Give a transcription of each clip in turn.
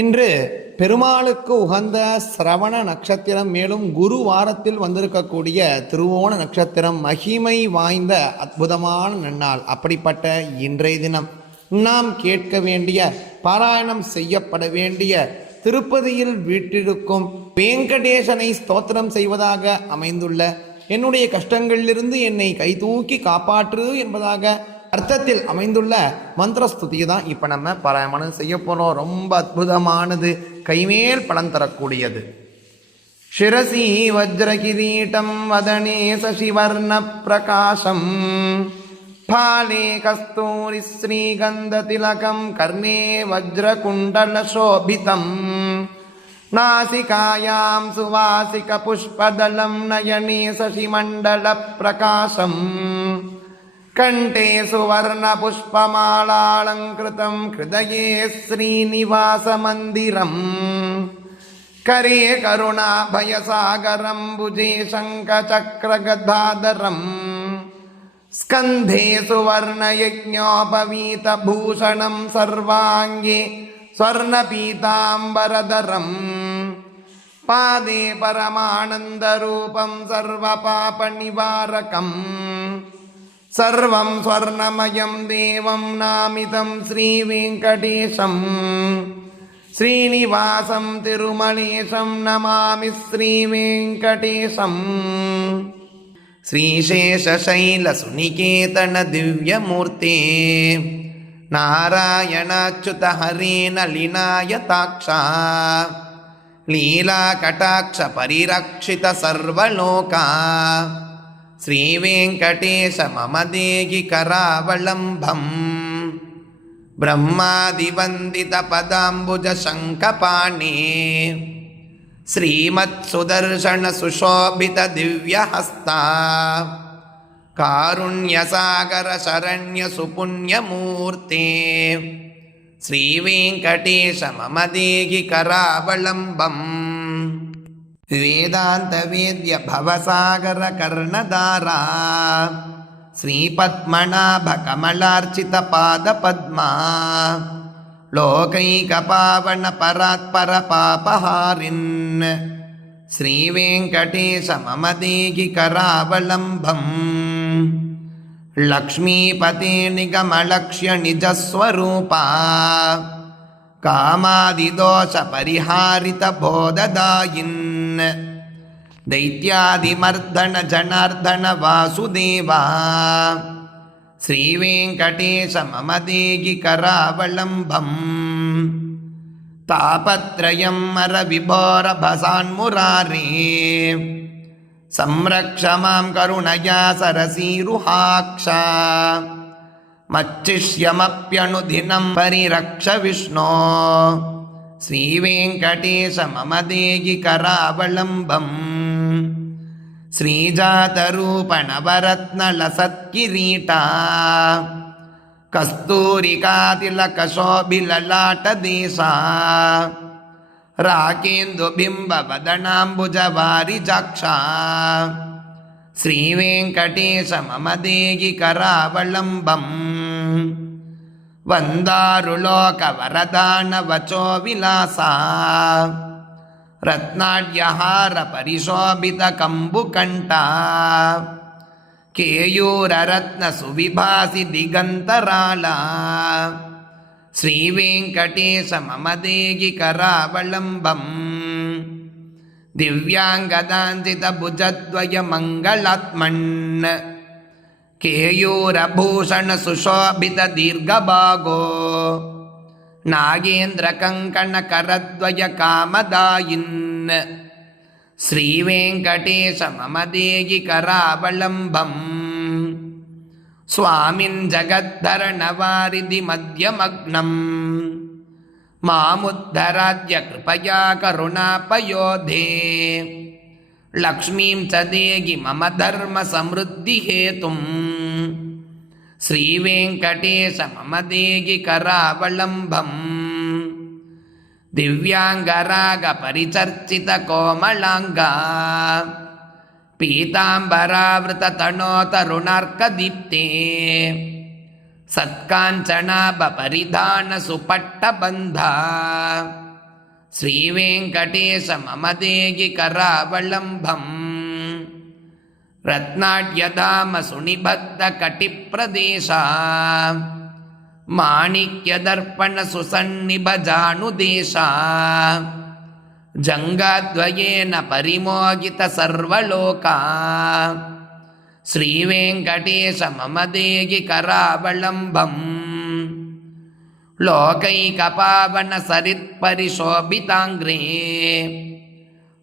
இன்று பெருமாளுக்கு உகந்த சிரவண நட்சத்திரம், மேலும் குரு வாரத்தில் வந்திருக்கக்கூடிய திருவோண நட்சத்திரம் மகிமை வாய்ந்த அற்புதமான நன்னாள். அப்படிப்பட்ட இன்றைய தினம் நாம் கேட்க வேண்டிய, பாராயணம் செய்யப்பட வேண்டிய, திருப்பதியில் வீற்றிருக்கும் வெங்கடேசனை ஸ்தோத்திரம் செய்வதாக அமைந்துள்ள என்னுடைய கஷ்டங்களிலிருந்து என்னை கைதூக்கி காப்பாற்று என்பதாக அர்த்தத்தில் அமைந்துள்ள மந்திரஸ்துதியை தான் இப்போ நம்ம பாராயணம் செய்ய போகிறோம். ரொம்ப அற்புதமானது, கைமேல் பலன் தரக்கூடியது. சிரசி வஜ்ரகிரீட்டம் வதனே சசிவர்ண பிரகாசம் பாலே கஸ்தூரி ஸ்ரீகந்த திலகம் கர்ணே வஜ்ரகுண்டல சோபிதம் நாசிகாயாம் சுவாசிக புஷ்பதலம் நயனே சசிமண்டல பிரகாசம் கண்டே சுவர்ண புஷ்பமாலாலங்கிருதம் ஹிருதயே ஸ்ரீனிவாச மந்திரம் கரே கருணாபயசாகரம் புஜே சங்கசக்ரகதாதரம் ஸ்கந்தே சுவர்ணயஜ்ஞோபவீத பூஷணம் சர்வாங்கே ஸ்வர்ணபீதாம்பரதரம் பாதே பரமானந்தரூபம் சர்வபாபநிவாரகம் சர்வம் ஸ்வர்ணமயம் தேவம் நாமிதம் ஸ்ரீவேங்கடேசம் ஸ்ரீனிவாசம் திருமலேசம் நமாமி ஸ்ரீவேங்கடேசம். ஸ்ரீசேஷசைலசுநிகேதன திவ்யமூர்த்தே நாராயணாச்சுத ஹரே நளினாயதாக்ஷா லீலாகடாட்ச பரிரக்ஷித சர்வலோகா ஸ்ரீவேங்கடேச மம தேகி கராவலம்பம் பிரம்மாதிவந்தித பதாம்புஜ சங்கபாணே ஸ்ரீமத் சுதர்சன சுஷோபித திவ்யஹஸ்தா காருண்யசாகர சரண்ய சுபுண்யமூர்த்தே ஸ்ரீவேங்கடேச மம தேகி கராவலம்பம் வேதாந்த வேத்ய பவசாகர கர்ணதாரா ஸ்ரீபத்மநாப கமலார்ச்சித பாத பத்மா லோகைக பாவன பராத்பர பாபஹாரின் ஸ்ரீவேங்கடேச மம தேகி கராவலம்பம் லக்ஷ்மீபதே நிகமலக்ஷ்ய நிஜஸ்வரூபா காமாதிதோஷ பரிஹாரித போததாயின் दैत्यादिमर्दन जनार्दन वासुदेवा श्रीवेंकटेश मम देगि करावलम्बम् तापत्रयं मरविभोर भसान्मुरारे संरक्ष मां करुणया सरसीरुहाक्षा मच्चिष्यमप्यनुदिनं परिरक्ष विष्णो श्रीवेंकटेश मम देगि करावलम्बम् श्रीजातरूप नवरत्नलसत्किरीटा कस्तूरिकातिलकशोभिललाटदेशा राकेन्दुबिम्बवदनाम्बुजवारिजाक्षा श्रीवेंकटेश मम देगि करावलम्बम् वन्दारुलोकवरदानवचो विलासा रत्नाढ्यहार परिशोभित कम्बुकण्ठा केयूररत्न सुविभासि दिगन्तराला श्रीवेंकटेश मम देगि करावलम्बम् दिव्याङ्गदाञ्चित भुजद्वय मङ्गलात्मन् केयूरभूषण सुशोभित दीर्घभागो नागेन्द्र कंकण करद्वय कामदायिन् श्रीवेंकटेश मम देगि करावलम्बम् स्वामिन् जगद्धरण वारिधि मध्यमग्नम् मामुद्धराद्य कृपया करुणापयोधे लक्ष्मीं च देगि मम धर्म समृद्धि हेतुम् श्रीवेंकटेश मम देगि करावलम्बम् दिव्यांगराग परिचर्चित कोमलांगा पीतांबरावृत तनोतरुणार्कदीप्ते सत्कांचनाभ परिधान सुपट्टबंधा ಶ್ರೀವೆಂಕಟೇಶ ಮಮ ದೇಗಿ ಕರಾವಲಂಬಂ ರತ್ನಾಢ್ಯಧಾಮ ಸುನಿಬದ್ಧ ಕಟಿಪ್ರದೇಶ ಮಾಣಿಕ್ಯದರ್ಪಣ ಸುಸನ್ನಿಭ ಜಾನುದೇಶ ಜಂಗಾದ್ವಯೇನ ಪರಿಮೋಗಿತ ಸರ್ವಲೋಕ ಶ್ರೀವೆಂಕಟೇಶ ಮಮ ದೇಗಿ ಕರಾವಲಂಬಂ ಲೋಕೈಕಪಾವನ ಸರಿತ್ಪರಿಶೋಭಿತಾಂಗ್ರೇ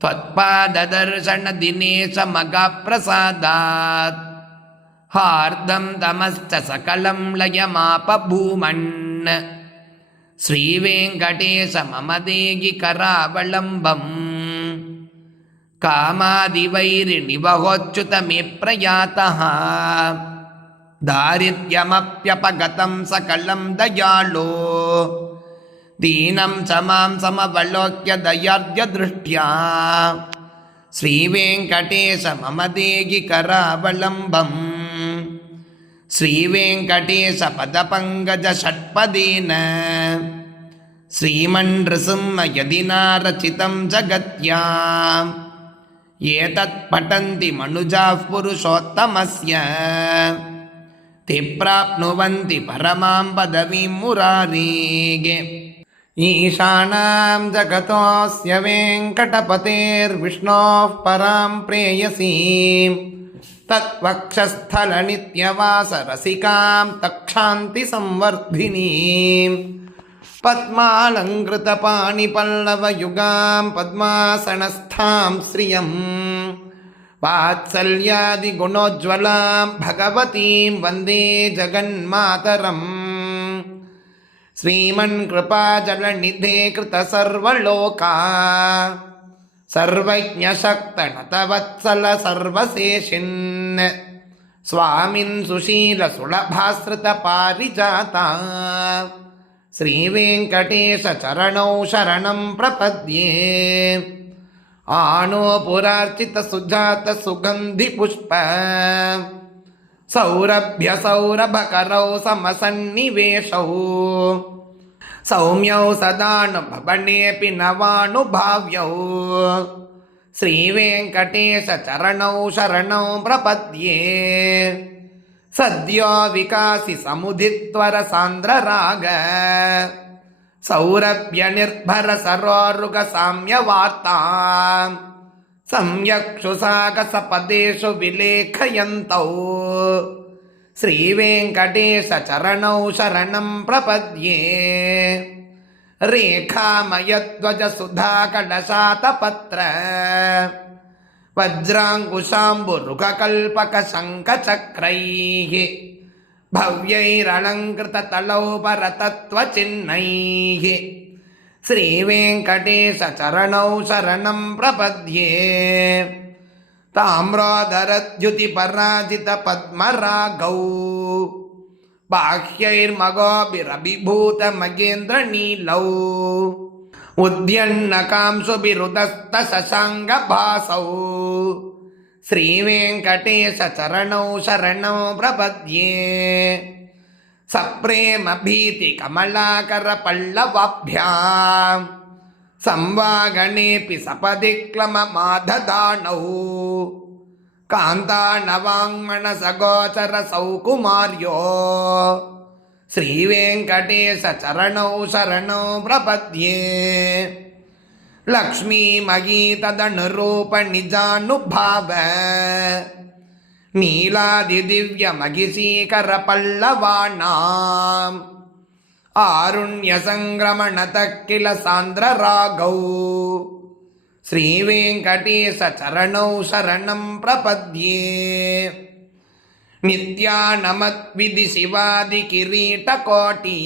ತ್ವತ್ಪಾದದರ್ಶನ ದಿನೇಶ ಮಗಪ್ರಸಾದಾತ್ ಹಾರ್ದಂ ತಮಶ್ಚ ಸಕಲಂ ಲಯಮಾಪಭೂಮನ್ ಶ್ರೀವೆಂಕಟೇಶ ಮಮ ದೇಗಿ ಕರಾವಲಂಬಂ ಕಾಮಾದಿವೈರಿಣಿವಹೋಚ್ಯುತ ಮೇ ಪ್ರಯಾತಃ ದಾರಿದ್ರ್ಯಮಪ್ಯಪಗತಂ ಸಕಲಂ ದಯಾಳೋ ದೀನಂ ಚ ಮಾಂ ಸಮವಲೋಕ್ಯ ದಯಾರ್ದ್ಯ ದೃಷ್ಟ್ಯಾ ಶ್ರೀವೆಂಕಟೇಶ ಮಮ ದೇಗಿ ಕರಾವಲಂಬಂ ಶ್ರೀವೆಂಕಟೇಶ ಪದಪಂಕಜ ಷಟ್ಪದೇನ ಶ್ರೀಮನ್ನೃಸಿಂಹ ಯದಿನಾ ರಚಿತಂ ಜಗತ್ಯಾಂ ಏತತ್ ಪಠಂತಿ ಮನುಜಾಃ ಪುರುಷೋತ್ತಮಸ್ಯ ತೇ ಪ್ರಾಪ್ನುವಂತಿ ಪರಮಾಂ ಪದವೀಂ ಮುರಾರೇಗೆ ಈಶಾನಾಂ ಜಗತೋಸ್ಯ ವೆಂಕಟಪತೇರ್ವಿಷ್ಣೋಃ ಪರಾಂ ಪ್ರೇಯಸೀಂ ತತ್ವಕ್ಷಸ್ಥಲ ನಿತ್ಯವಾಸ ರಸಿಕಾಂ ತಕ್ಷಾಂತಿ ಸಂವರ್ಧಿನೀಂ ಪದ್ಮಾಲಂಕೃತ ಪಾಣಿಪಲ್ಲವಯುಗಾಂ ಪದ್ಮಾಸನಸ್ಥಾಂ ಶ್ರಿಯಂ ವಾತ್ಸಲ್ಯಾದಿ ಗುಣೋಜ್ವಲಾಂ ಭಗವತೀಂ ವಂದೇ ಜಗನ್ಮಾತರಂ ಶ್ರೀಮನ್ ಕೃಪಾಜಲನಿಧೇ ಕೃತ ಸರ್ವಲೋಕಾ ಸರ್ವಜ್ಞ ಶಕ್ತ ನತವತ್ಸಲ ಸರ್ವಶೇಷಿನ್ ಸ್ವಾಮಿನ್ ಸುಶೀಲ ಸುಲಭಾಶ್ರಿತ ಪಾರಿಜಾತ ಶ್ರೀವೆಂಕಟೇಶ ಚರಣೌ ಶರಣಂ ಪ್ರಪದ್ಯೆ ಆನೋ ಪುರಾರ್ಚಿತ ಸುಜಾತ ಸುಗಂಧಿ ಪುಷ್ಪ ಸೌರಭ್ಯ ಸೌರಭಕರೌ ಸಮಸನ್ನಿವೇಶೌ ಸೌಮ್ಯೌ ಸದಾನುಭವನೇಪಿ ನವಾನುಭಾವ್ಯೌ ಶ್ರೀವೆಂಕಟೇಶ ಚರಣೌ ಶರಣೌ ಪ್ರಪದ್ಯೆ ಸದ್ಯೋ ವಿಕಾಸಿ ಸಮುದಿತ್ವರ ಸಾಂದ್ರ ರಾಗ ಸೌರಭ್ಯ ನಿರ್ಭರ ಸರೋರುಗ ಸಾಮ್ಯ ವಾರ್ತಾ ಸಂಯಕ್ಷುಸಾಗಸ ಪದೇಶು ವಿಲೇಖಯಂತೌ ಶ್ರೀವೆಂಕಟೇಶ ಚರಣೌ ಶರಣಂ ಪ್ರಪದ್ಯೆ ರೇಖಾಮಯಧ್ವಜ ಸುಧಾ ಕಲಶಾತ ಪತ್ರ ವಜ್ರಾಂಕುಶಾಂಬುರುಗಕಲ್ಪಕ ಶಂಖಚಕ್ರೈಃ ಭವ್ಯೈರಲಂಕೃತ ತಲೌ ಪರತತ್ವಚಿಹ್ನೈಃ ಶ್ರೀವೆಂಕಟೇಶ ಚರಣೌ ಶರಣಂ ಪ್ರಪದ್ಯೆ ತಾಮ್ರೋದರದ್ಯುತಿ ಪರಾಜಿತ ಪದ್ಮರಾಗೌ ಬಾಹ್ಯೈರ್ಮಗೋಭಿರಭಿಭೂತ ಮಗೇಂದ್ರ ನೀಲೌ ಉದ್ಯನ್ನಕಾಂಶುಭಿರುದಸ್ತ ಶಶಾಂಗ ಭಾಸೌ ಶ್ರೀವೆಂಕಟೇಶ ಚರಣೌ ಶರಣೌ ಪ್ರಪದ್ಯೆ ಸಪ್ರೇಮ ಭೀತಿ ಕಮಲಾಕರ ಪಲ್ಲವಾಭ್ಯಾಂ ಸಂವಾಗಣೇಪಿ ಸಪದಿ ಕ್ಲಮ ಮಾಧದಾನೌ ಕಾಂತಾನವಾಂಗ್ಮಣ ಸಗೋಚರ ಸೌಕುಮಾರ್ಯೋ ಶ್ರೀವೆಂಕಟೇಶ ಚರಣೌ ಶರಣೌ ಪ್ರಪದ್ಯೆ ಲಕ್ಷ್ಮೀಮಗೀತದನುರೂಪ ನಿಜಾನುಭಾವ ನೀಲಾದಿದಿವ್ಯ ಮಗಿಸೀಕರ ಪಲ್ಲವಾನಾಂ ಆರುಣ್ಯ ಸಂಕ್ರಮಣ ತಕ್ಕಿಲ ಸಾಂದ್ರ ರಾಗೌ ಶ್ರೀವೆಂಕಟೇಶ ಚರಣೌ ಶರಣಂ ಪ್ರಪದ್ಯೆ ನಿತ್ಯಾನಮದ್ವಿಧಿ ಶಿವಾದಿ ಕಿರೀಟ ಕೋಟಿ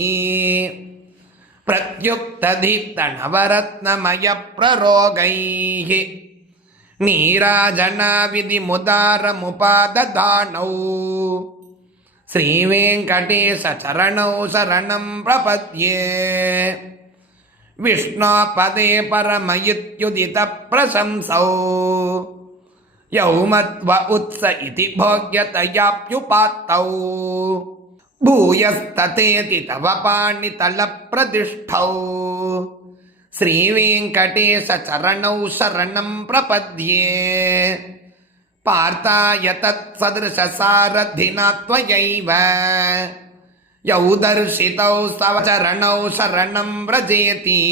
ಪ್ರತ್ಯುಕ್ತ ದೀಪ್ತ ನವರತ್ನಮಯ ಪ್ರರೋಗೈಃ ನೀರಾಜನಾ ವಿಧಿ ಮುದಾರ ಮುಪಾದದಾನೌ ಶ್ರೀವೆಂಕಟೇಶ ಚರಣೌ ಶರಣಂ ಪ್ರಪದ್ಯೆ ವಿಷ್ಣು ಪದೇ ಪರಮಯುತ್ಯುದಿತ ಪ್ರಶಂಸೌ ಯೌಮತ್ವ ಉತ್ಸ ಇತಿ ಭೋಗ್ಯತಯಾಪ್ಯುಪಾತ್ತೌ ಭೂಯಸ್ತತೇತಿ ತವ ಪಾಣಿತಲ ಪ್ರತಿಷ್ಠೌ श्रीवेङ्कटेशचरणौ शरणं प्रपद्ये पार्थाय तत्सदृशसारथिना त्वयैव यौ दर्शितौ तव चरणौ शरणं व्रजेति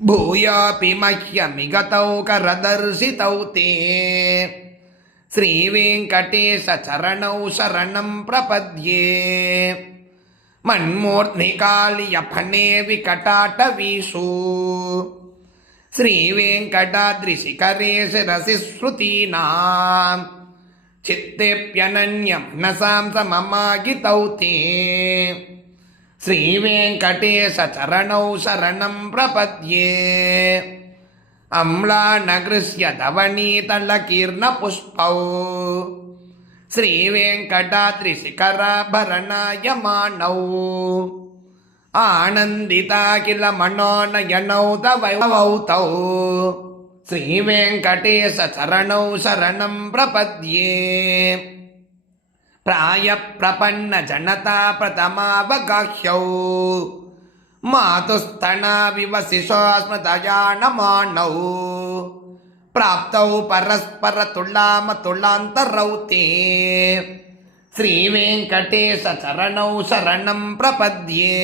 भूयापि मह्यमिगतौ करदर्शितौ ते श्रीवेङ्कटेशचरणौ शरणं प्रपद्ये मन्मूर्ध्निकालियफणे विकटाटवीषु श्रीवेङ्कटाद्रिशिखरे शिरसि श्रुतीनां चित्तेऽप्यनन्यं न सममागितौ ते श्रीवेङ्कटेशचरणौ शरणं प्रपद्ये अम्लानगृह्य धवनीतलकीर्णपुष्पौ श्रीवेङ्कटाद्रिशिखराभरणायमानौ आनन्दिता किल मनोनयनौ तवौ तौ श्रीवेङ्कटेशचरणौ शरणं प्रपद्ये प्रायप्रपन्नजनता प्रथमावगाह्यौ मातुस्तनाविव शिशो स्मृतयानमानौ प्राप्तौ परस्परतुलामतुलान्तरौ ते श्रीवेङ्कटेशचरणौ शरणं प्रपद्ये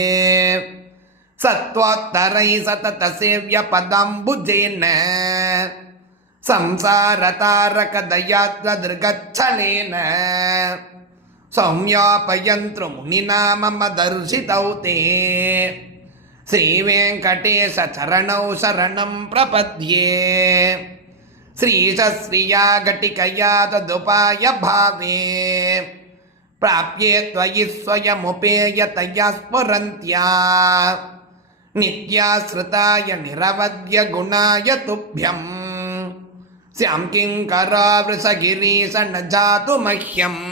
सत्त्वोत्तरै सततसेव्यपदाम्बुजेन संसारतारकदयाद्रदृगच्छलेन सौम्यापयन्तृमुनिना मम दर्शितौ ते श्रीवेङ्कटेशचरणौ शरणं प्रपद्ये श्रीशश्रिया घटिकया तदुपाय भावे प्राप्ये त्वयि स्वयमुपेयतया स्फुरन्त्या नित्याश्रिताय निरवध्य गुणाय तुभ्यं स्यां किङ्करा वृषगिरीश न जातु मह्यम्।